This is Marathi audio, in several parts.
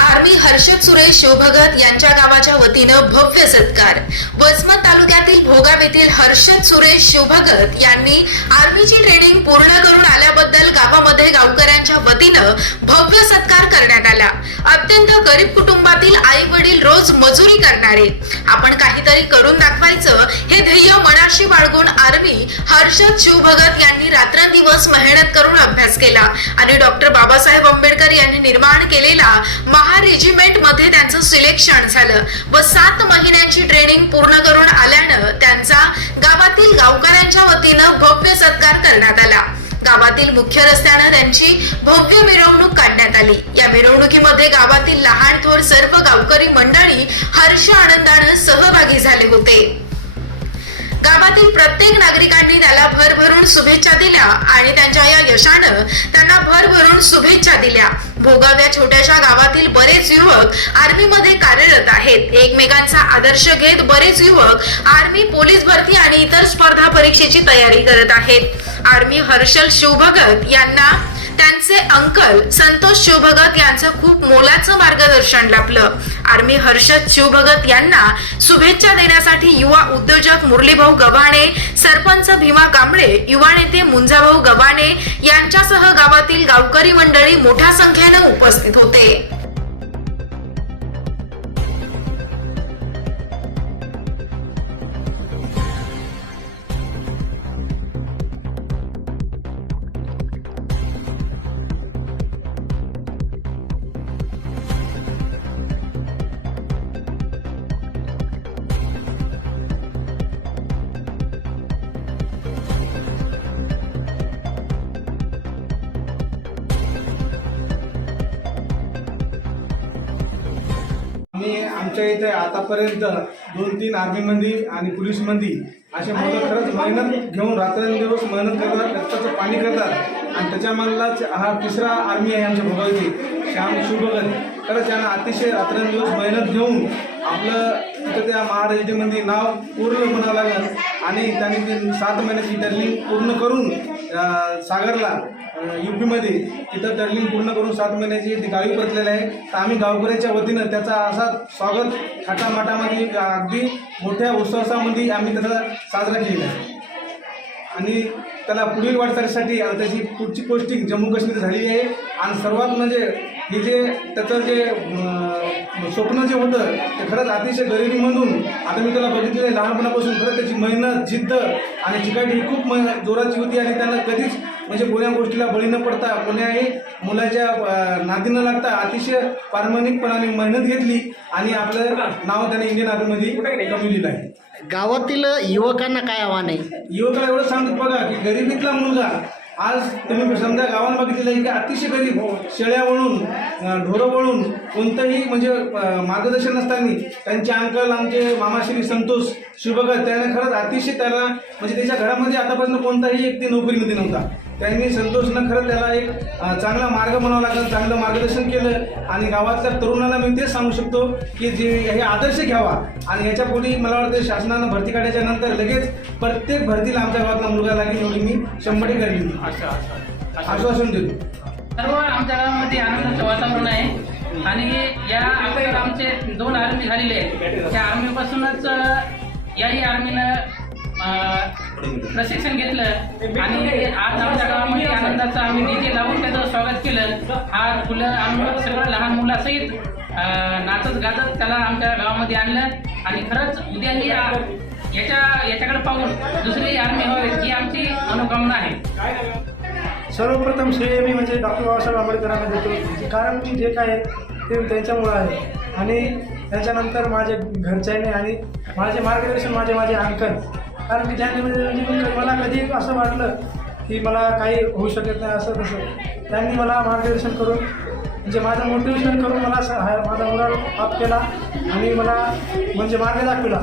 आर्मी हर्षद सुरेश शिवभगत यांच्या गावाच्या वतीनं भव्य सत्कार. वसमत तालुक्यातील भोगाव येथील हर्षद सुरेश शिवभगत यांनी आर्मीची ट्रेनिंग पूर्ण करून आल्याबद्दल गावामध्ये गावकऱ्यांच्या वतीनं भव्य सत्कार करण्यात आला. अत्यंत गरीब कुटुंबातील आई वडील रोज मजुरी करणारे. आपण काहीतरी करून दाखवायचं हे ध्येय मनाशी बाळगून आर्मी हर्षद शिवभगत यांनी रात्रंदिवस मेहनत करून अभ्यास केला. आणि डॉक्टर बाबासाहेब आंबेडकर यांनी निर्माण केलेला महा रेजिमेंटमध्ये त्यांचं सिलेक्शन झालं. व सात महिन्यांची ट्रेनिंग पूर्ण करून आल्यानं त्यांचा गावातील गावकऱ्यांच्या वतीनं भव्य सत्कार करण्यात आला. गावातील मुख्य रस्त्यानं त्यांची भव्य मिरवणूक काढण्यात आली. या मिरवणुकीमध्ये गावातील लहान थोर सर्व गावकरी मंडळी हर्ष आनंदानं सहभागी झाले. शुभेच्छा दिल्या आणि त्यांच्या या यशानं त्यांना भरभरून शुभेच्छा दिल्या. भोगाव या छोट्याशा गावातील बरेच युवक आर्मीमध्ये कार्यरत आहेत. एकमेकांचा आदर्श घेत बरेच युवक आर्मी पोलीस भरती आणि इतर स्पर्धा परीक्षेची तयारी करत आहेत. आर्मी हर्षल शिवभगत यांना त्यांचे अंकल संतोष शिवभगत यांचं खूप मोलाचं मार्गदर्शन लाभलं. आर्मी हर्षद शिवभगत यांना शुभेच्छा देण्यासाठी युवा उद्योजक मुरलीभाऊ गव्हाणे सरपंच भीमा कांबळे युवा नेते मुंजाभाऊ गव्हाणे यांच्यासह गावातील गावकरी मंडळी मोठ्या संख्येनं उपस्थित होते. आमच्या इथे आतापर्यंत दोन तीन आर्मीमध्ये आणि पोलीसमध्ये असे मुलं खरंच मेहनत घेऊन रात्रंदिवस मेहनत करतात रक्ताचं पाणी करतात. आणि त्याच्यामधलाच हा तिसरा आर्मी आहे आमच्या भोगावची श्याम सुभगत खरंच त्यांना अतिशय रात्रंदिवस मेहनत घेऊन आपलं तिथं त्या महाराष्ट्रीमध्ये नाव पूर्ण बनावं लागलं. आणि त्यांनी ते सात महिन्याची डर्लिंग पूर्ण करून सागरला यू पीमध्ये तिथं टर्निंग पूर्ण करून सात महिन्याची ती गावी परतलेलं आहे. तर आम्ही गावकऱ्यांच्या वतीनं त्याचा असा स्वागत थाटामाटामध्ये अगदी मोठ्या उत्सवामध्ये आम्ही त्याचा साजरा केलेला आहे. आणि त्याला पुढील वाटचालीसाठी त्याची पुढची पोस्टिंग जम्मू काश्मीर झालेली आहे. आणि सर्वात म्हणजे हे जे त्याचं जे स्वप्न जे होतं ते खरंच अतिशय गरिबीमधून आता मी त्याला बघितलेलं आहे लहानपणापासून खरंच त्याची मेहनत जिद्द आणि चिकाटी ही खूप जोराची होती आणि त्यानं कधीच म्हणजे कोण्या गोष्टीला बळी न पडता कोण्याही मुलाच्या नादी न लागता अतिशय प्रामाणिकपणाने मेहनत घेतली आणि आपलं नाव त्याने इंडियन आर्मीमध्ये कमविलेलं आहे. गावातील युवकांना काय आव्हान आहे? युवकाला एवढं सांगतो बघा की गरिबीतला मुलगा आज तुम्ही समजा गावांना बघितलेलं आहे की अतिशय गरीब शेळ्या वळून ढोरं वळून कोणतंही म्हणजे मार्गदर्शन नसताना त्यांचे अंकल आमचे मामाश्री संतोष शुभगत त्याने खरंच अतिशय त्याला म्हणजे त्याच्या घरामध्ये आतापर्यंत कोणताही व्यक्ती नोकरीमध्ये नव्हता. त्यांनी संतोषनं खरंच त्याला एक चांगला मार्ग बनावा लागेल चांगलं मार्गदर्शन केलं. आणि गावातल्या तरुणांना मी तेच सांगू शकतो की जे हे आदर्श घ्यावा. आणि याच्यापुढे मला वाटतं शासनानं भरती काढायच्या नंतर लगेच प्रत्येक भरतीला आमच्या गावातला मुलगा लागेल एवढी मी शंभर टक्के करेन. आश्वासन देतो. सर्व आमच्या गावामध्ये आनंदाचं वातावरण आहे. आणि या अगोदर आमचे दोन आर्मी झालेले आहेत. त्या आर्मीपासूनच याही आर्मीनं प्रशिक्षण घेतलं आणि आज आमच्या गावामध्ये आनंदाचं आम्ही डीजे लावून त्याचं स्वागत केलं. हा फुलं आम्ही सगळं लहान मुलासहित नाचत गाजत त्याला आमच्या गावामध्ये आणलं. आणि खरंच उद्याही याच्या याच्याकडे पाहून दुसरी आर्मी व्हावी ही आमची अनुकामना आहे. सर्वप्रथम श्रेय मी म्हणजे डॉक्टर बाबासाहेब आंबेडकरांना देतो कारण मी जे काय आहे ते त्यांच्यामुळं आहे. आणि त्याच्यानंतर माझे घरच्याने आणि माझे मार्गदर्शन माझे माझे अंकल कारण की त्यांनी म्हणजे मला कधी असं वाटलं की मला काही होऊ शकत नाही असं तसं. त्यांनी मला मार्गदर्शन करून म्हणजे माझं मोटिवेशन करून मला असं माझा मुला अप केला आणि मला म्हणजे मार्ग दाखविला.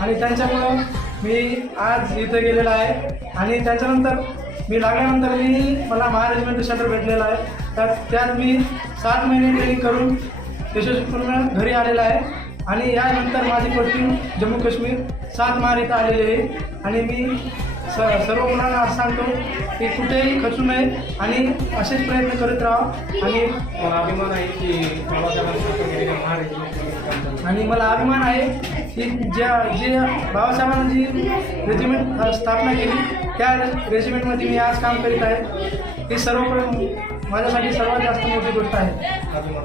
आणि त्यांच्यामुळं मी आज इथं गेलेला आहे. आणि त्याच्यानंतर मी लागल्यानंतर मी मला महाराजमेंट सेंटर भेटलेलं आहे. त्यात त्यात मी सात महिने ट्रेनिंग करून यशस्वीपूर्ण घरी आलेला आहे. आणि यानंतर माझी पोस्टिंग जम्मू काश्मीर सात मार इथं आलेली आहे. आणि मी स सर्व मुलांना असं सांगतो की कुठेही खचू नये आणि असेच प्रयत्न करत राहा. आणि मला अभिमान आहे की आणि मला अभिमान आहे की ज्या जे बाबासाहेबांनी जी रेजिमेंट स्थापना केली त्या रेजिमेंटमध्ये मी आज काम करीत आहे. ही सर्व माझ्यासाठी सर्वात जास्त मोठी गोष्ट आहे. अभिमान.